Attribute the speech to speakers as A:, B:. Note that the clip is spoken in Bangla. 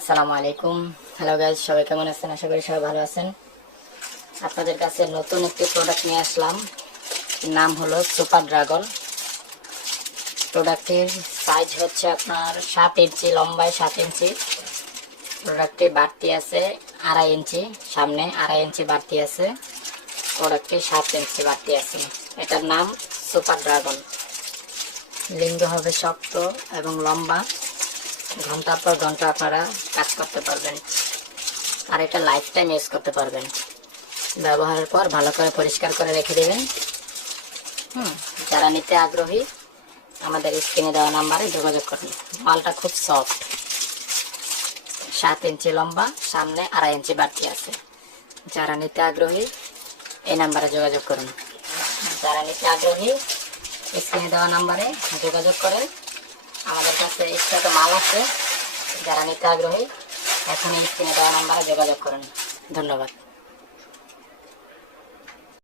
A: আসসালামু আলাইকুম। হ্যালো গাইজ সবাই কেমন আছেন? আশা করি সবাই ভালো আছেন। আপনাদের কাছে নতুন একটি প্রোডাক্ট নিয়ে আসলাম। নাম হলো সুপার ড্রাগন প্রোডাক্টটির সাইজ হচ্ছে আপনার সাত ইঞ্চি, লম্বায় সাত ইঞ্চি। প্রোডাক্টটি বাড়তি আছে আড়াই ইঞ্চি, সামনে আড়াই ইঞ্চি বাড়তি আছে। প্রোডাক্টটি সাত ইঞ্চি বাড়তি আছে। এটার নাম সুপার ড্রাগন লিঙ্গ হবে শক্ত এবং লম্বা। ঘণ্টার পর ঘণ্টা আপনারা কাজ করতে পারবেন। আর এটা লাইফ টাইম ইউজ করতে পারবেন। ব্যবহারের পর ভালো করে পরিষ্কার করে রেখে দেবেন। হুম, যারা নিতে আগ্রহী, আমাদের স্ক্রিনে দেওয়া নাম্বারে যোগাযোগ করুন। মালটা খুব সফট সাত ইঞ্চি লম্বা, সামনে আড়াই ইঞ্চি বাড়তি আছে। যারা নিতে আগ্রহী, এই নাম্বারে যোগাযোগ করুন। যারা নিতে আগ্রহী স্ক্রিনে দেওয়া নাম্বারে যোগাযোগ করেন। আমাদের কাছে স্টকে মাল আছে, যারা নিতে আগ্রহী, এখন এই স্ক্রিনে দেওয়া নাম্বারে যোগাযোগ করেন। ধন্যবাদ।